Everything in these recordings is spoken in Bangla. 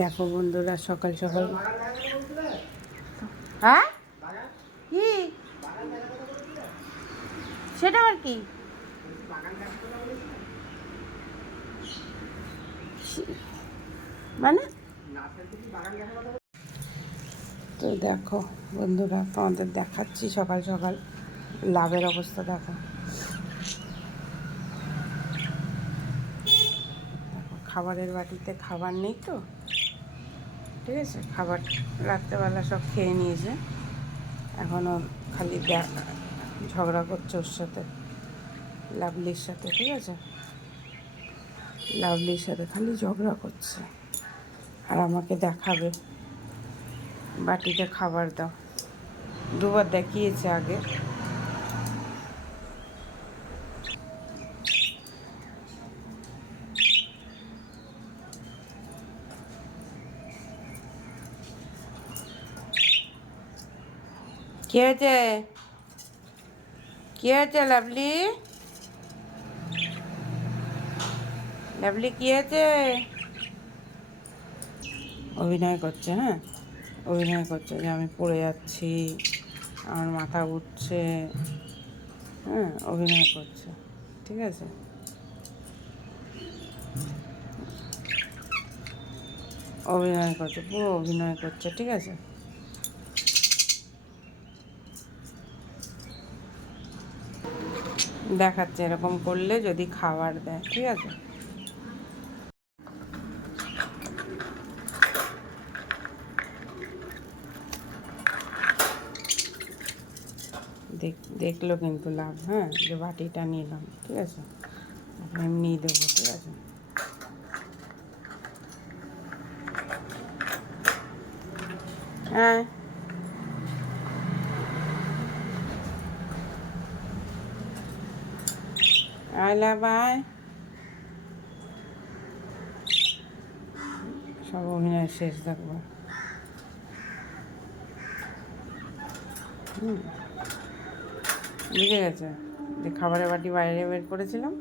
দেখো বন্ধুরা, সকাল সকাল। হ্যাঁ? কি? সেটা আবার কি? মানে? তো দেখো বন্ধুরা, তোমাদের দেখাচ্ছি সকাল সকাল। লাভের অবস্থা দেখো। খাবারের বাটিতে খাবার নেই তো? ঠিক আছে? খাবার রাত্রেবেলা সব খেয়ে নিয়েছে। এখনও খালি ঝগড়া করছে ওর সাথে, লাভলির সাথে, ঠিক আছে? লাভলির সাথে খালি ঝগড়া করছে। আর আমাকে দেখাবে। বাটিতে খাবার দাও। দুবার দেখিয়েছে আগে। কি হয়েছে কি হয়েছে লাভলি লাভলি কি অভিনয় করছে হ্যাঁ? অভিনয় করছে, যে আমি পড়ে যাচ্ছি, আমার মাথা উঠছে হ্যাঁ? অভিনয় করছে, ঠিক আছে? অভিনয় করছে, পুরো অভিনয় করছে, ঠিক আছে? দেখাচ্ছে এরকম করলে যদি খাবার দেয়, ঠিক আছে? দেখ, দেখল কিন্তু লাভ হ্যাঁ? যে বাটিটা নিলাম, ঠিক আছে? এমনি দেবো, ঠিক আছে? হ্যাঁ? আইলা বাই সব অভিনয় শেষ দেখব হুম বুঝে গেছে যে খাবারের বাটি বাইরে বের করেছিলাম।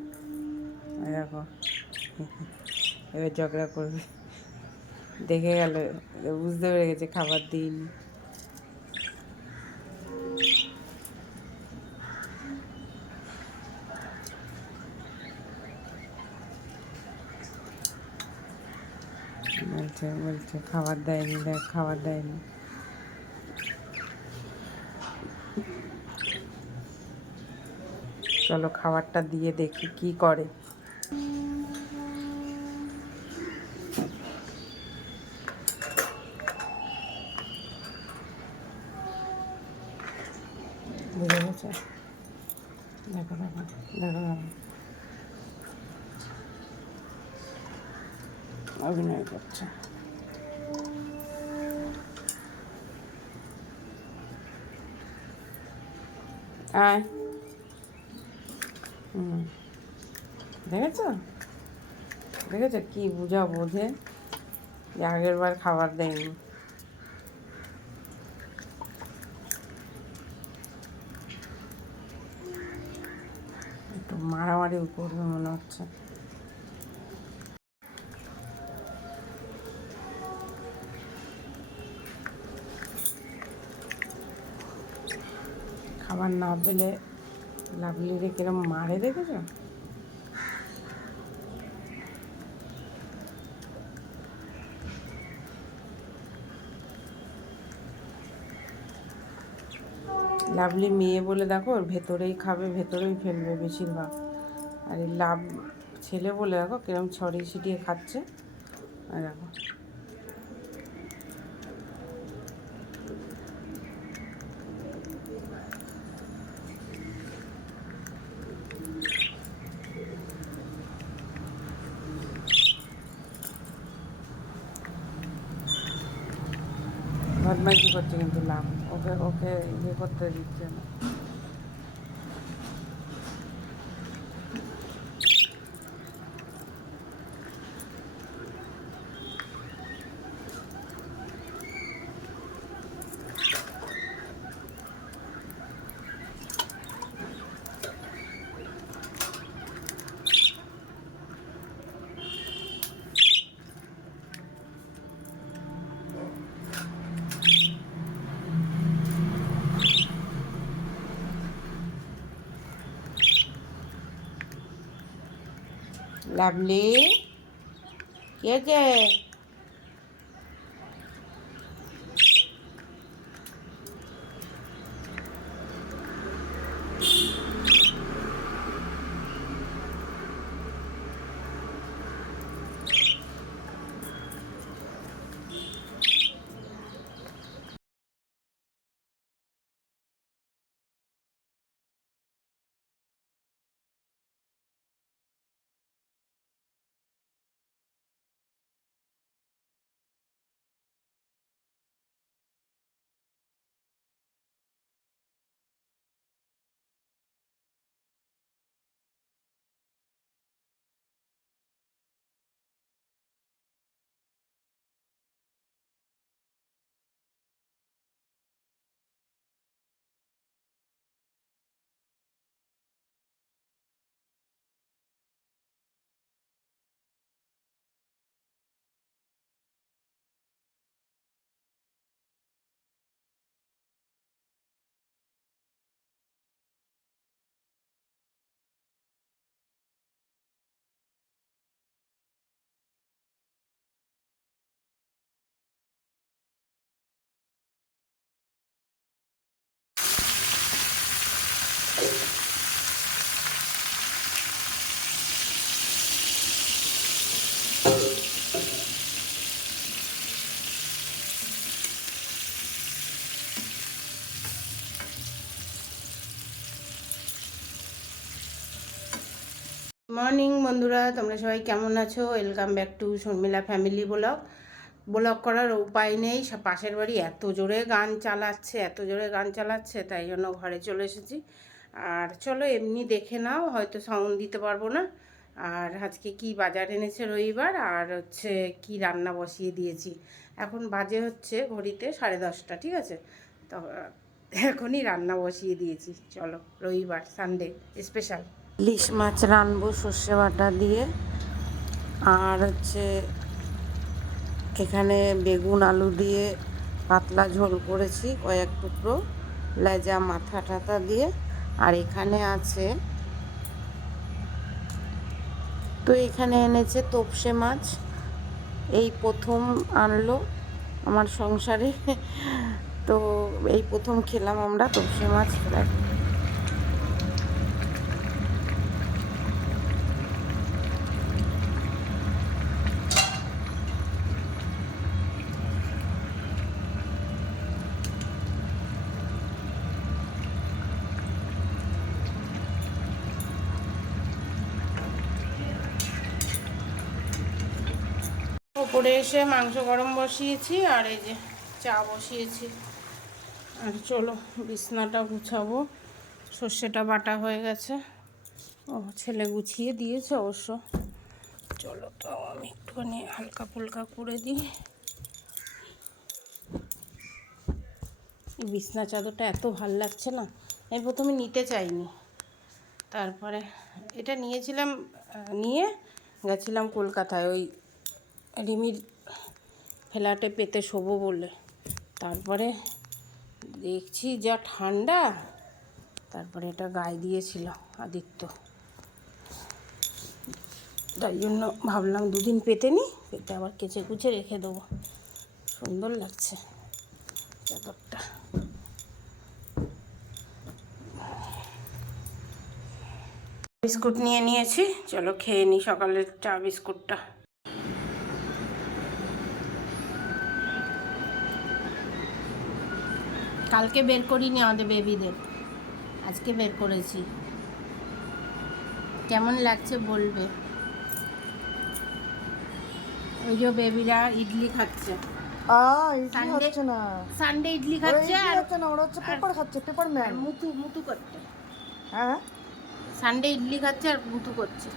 দেখো। এবার ঝগড়া করবে। দেখে গেল। বুঝতে পেরে গেছে খাবার দিন বলছে বলছে, খাবার দেয়নি, দেখ, খাবার দেয়নি। চলো খাবারটা দিয়ে দেখি কি করে। দেখো দেখো দেখো দেখো। অভিনয় করছে। আয় হুম। দেখেছ? দেখেছ কি বুঝা বোঝে? যে আগের বার খাবার দেয়নি। একটু মারামারি করবে মনে হচ্ছে। খাবার না পেলে লাভলিরে কিরম মারে দেখেছ? লাভলি মেয়ে বলে দেখো ভেতরেই খাবে, ভেতরেই ফেলবে বেশিরভাগ। আর এই লাভ ছেলে বলে দেখো, কিরম ছড়িয়ে ছিটিয়ে খাচ্ছে। আর দেখো। করছে কিন্তু লাভ ওকে ওকে ইয়ে করতে দিচ্ছে না। লাভলি কি আছে মর্নিং বন্ধুরা, তোমরা সবাই কেমন আছো? Welcome back to Sharmila family blog blog করার উপায় নেই পাশের বাড়ি এত জোরে গান চালাচ্ছে, এত জোরে গান চালাচ্ছে, তাই জন্য ঘরে চলে এসেছি। আর চলো এমনি দেখে নাও, হয়তো সাউন্ড দিতে পারব না। আর আজকে কি বাজার এনেছে রবিবার, আর হচ্ছে কি রান্না বসিয়ে দিয়েছি। এখন বাজে হচ্ছে ঘড়িতে সাড়ে দশটা, ঠিক আছে? তো, এখনই রান্না বসিয়ে দিয়েছি, চলো রবিবার সানডে স্পেশাল ইলিশ মাছ রানবো সর্ষে বাটা দিয়ে। আর হচ্ছে এখানে বেগুন, আলু দিয়ে পাতলা ঝোল করেছি কয়েক টুকরো লেজা মাথা টাথা দিয়ে। আর এখানে আছে তো এখানে এনেছে তোপসে মাছ। এই প্রথম আনলো আমার সংসারে। তো এই প্রথম খেলাম আমরা তোপসে মাছ। খেলাম ওপরে এসে মাংস গরম বসিয়েছি আর এই যে চা বসিয়েছি। আর চলো বিছনাটা গুছাবো। সর্ষেটা বাটা হয়ে গেছে। ও, ছেলে গুছিয়ে দিয়েছে অবশ্য। চলো তো আমি একটুখানি হালকা ফুলকা করে দিই। বিছনা চাদরটা এত ভালো লাগছে না, আমি প্রথমে নিতে চাইনি। তারপরে এটা নিয়েছিলাম নিয়ে গেছিলাম কলকাতায়, ওই রিমির ফ্ল্যাটে পেতে শোবো বলে। তারপরে দেখছি যা ঠান্ডা, তারপরে এটা গায়ে দিয়েছিল আদিত্য। তাই জন্য ভাবলাম দুদিন পেতে নি, পেতে আবার কেচে কুচে রেখে দেবো। সুন্দর লাগছে চাদরটা। বিস্কুট নিয়ে নিয়েছি, চলো খেয়ে নিই সকালের চা বিস্কুটটা। কালকে বের করিনি আমাদের বেবিদের আজকে বের করেছি। কেমন লাগছে বলবে? ওই যে বেবিরা ইডলি খাচ্ছে। হচ্ছে না। সানডে ইডলি খাচ্ছে আর ওরা হচ্ছে পেপার খাচ্ছে পেপার ম্যান মুতু মুতু করছে। হ্যাঁ? সানডে ইডলি খাচ্ছে আর মুতু করছে।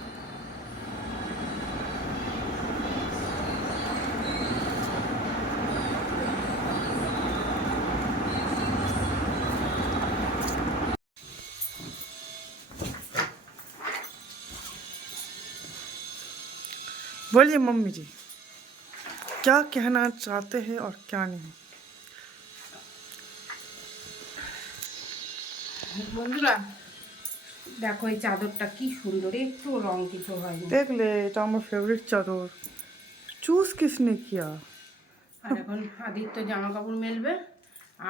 बोलिए मम्मी जी क्या कहना चाहते हैं और क्या नहीं বন্ধুরা দেখো এই চাদরটা কি সুন্দর একটু রং কিছু হয়নি देख ले এটা আমার ফেভারিট চাদর চুজ किसने किया আর এখন আদিত্য জামা কাপড় মেলবে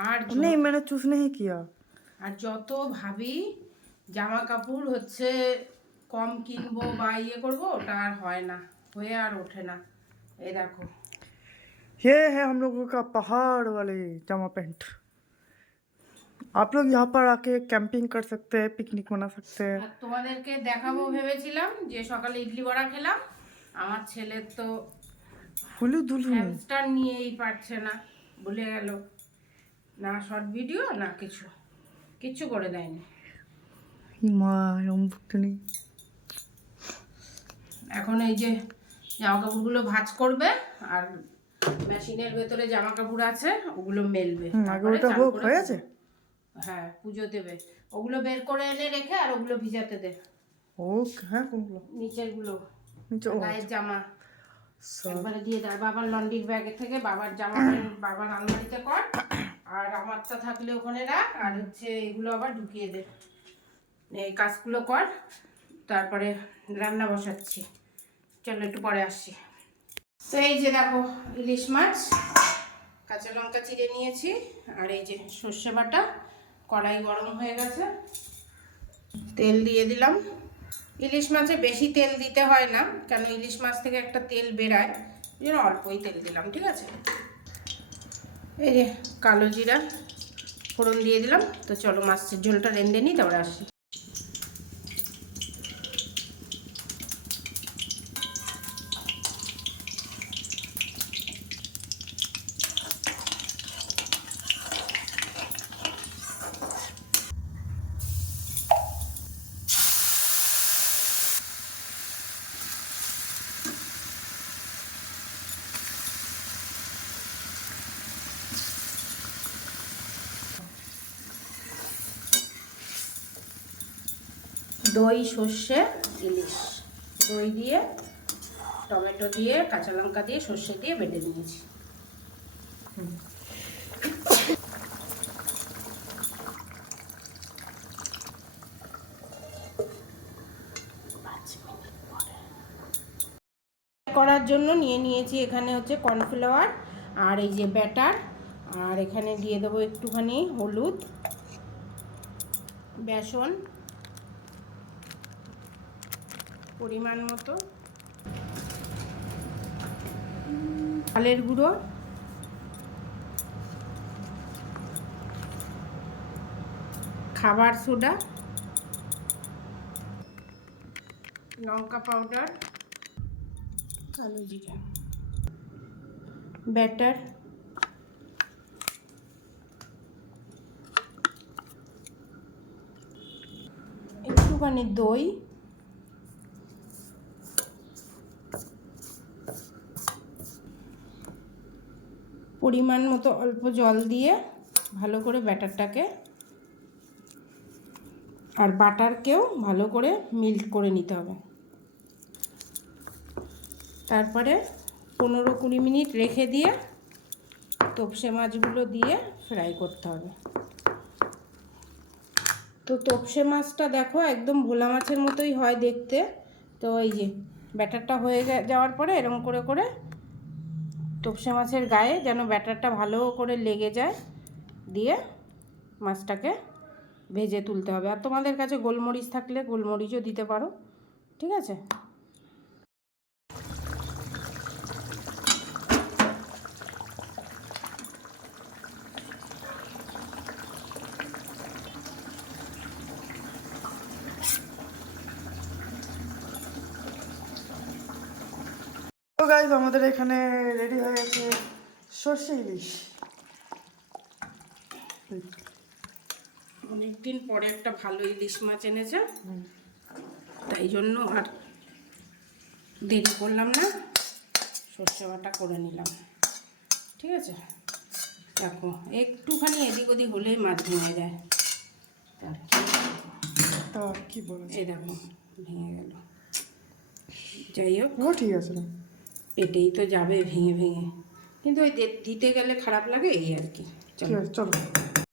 আর য- नहीं मैंने चूज नहीं किया আর যত ভাবি জামা কাপড় হচ্ছে কম কিনবো বা ইয়ে করবো ওটা আর হয় না হয়ে আর ওঠে না এই দেখো ये है हम लोगों का पहाड़ वाले जमा पैंट आप लोग यहाँ पर आके कैंपिंग कर सकते हैं पिकनिक मना सकते हैं আর তোমাদেরকে দেখাবো ভেবেছিলাম যে সকালে ইডলি বড়া খেলাম আমার ছেলে তো ফুলু দুলু হ্যামস্টার নিয়েই পারছে না ভুলে গেল না শর্ট ভিডিও না কিছু কিচ্ছু করে দেয়নি মা এরম ভুগতেনি এখন এই যে জামা কাপড়গুলো ভাঁজ করবে আর মেশিনের ভেতরে জামা কাপড় আছে ওগুলো মেলবে। হোক, হয়ে? হ্যাঁ পুজো দেবে। ওগুলো বের করে এনে রেখে আর ওগুলো ভিজাতে দে। ও হ্যাঁ কোনগুলো? নিচেরগুলো নিচে গায়ের জামা। একবারে দিয়ে দেয় বাবার লন্ড্রির ব্যাগে থেকে বাবার জামা বাবার আলমারিতে কর। আর আমারটা থাকলে ওখানে রাখ আর হচ্ছে এগুলো আবার ঢুকিয়ে দে। এই কাজগুলো কর। তারপরে রান্না বসাচ্ছি। চলো একটু পরে আসছি। তো এই যে দেখো, ইলিশ মাছ, কাঁচা লঙ্কা চিড়ে নিয়েছি, আর এই যে সর্ষে বাটা, কড়াই গরম হয়ে গেছে। তেল দিয়ে দিলাম। ইলিশ মাছে বেশি তেল দিতে হয় না কেন ইলিশ মাছ থেকে একটা তেল বেরায় জন্য অল্পই তেল দিলাম, ঠিক আছে? এই যে কালো জিরা ফোড়ন দিয়ে দিলাম। তো চলো মাছের ঝোলটা রেঁধে নিই, তারপরে আসি দই, সর্ষে, ইলিশ দই দিয়ে, টমেটো দিয়ে, কাঁচা লঙ্কা দিয়ে, সর্ষে দিয়ে বেটে নিয়েছি। করার জন্য নিয়ে নিয়েছি এখানে হচ্ছে কর্নফ্লাওয়ার আর এই যে ব্যাটার। আর এখানে দিয়ে দেবো একটুখানি হলুদ, বেসন পরিমাণ মতো। চালের গুঁড়ো। খাবার সোডা। লঙ্কা পাউডার। কালো জিরা। ব্যাটার। একটুখানি দই। পরিমাণ মতো অল্প জল দিয়ে ভালো করে ব্যাটারটাকে আর বাটারকেও ভালো করে মিল্ক করে নিতে হবে। তারপরে পনেরো কুড়ি মিনিট রেখে দিয়ে তোপসে মাছগুলো দিয়ে ফ্রাই করতে হবে। তো তোপসে মাছটা দেখো একদম ভোলা মাছের মতোই হয় দেখতে। তো এই যে ব্যাটারটা হয়ে যাওয়ার পরে এরকম করে করে তোপসে মাছের গায়ে যেন ব্যাটারটা ভালো করে লেগে যায়, দিয়ে মাছটাকে ভেজে তুলতে হবে। আর তোমাদের কাছে গোলমরিচ থাকলে গোলমরিচও দিতে পারো, ঠিক আছে? গাইজ আমাদের এখানে রেডি হয়ে গেছে সর্ষে ইলিশ। অনেকদিন পরে একটা ভালো ইলিশ মাছ এনেছে। তাই জন্য আর দেরি করলাম না সর্ষে বাটা করে নিলাম। ঠিক আছে? দেখো একটুখানি এদিক ওদিক হলেই মাছ ভেঙে যায়। তার কি? বলে এই দেখো ভেঙে গেল। যাই হোক। ঠিক আছে। পেটেই তো যাবে ভেঙে ভেঙে। কিন্তু ওই দে- দিতে গেলে খারাপ লাগে এই আর কি। ঠিক চলো আছে, চলো।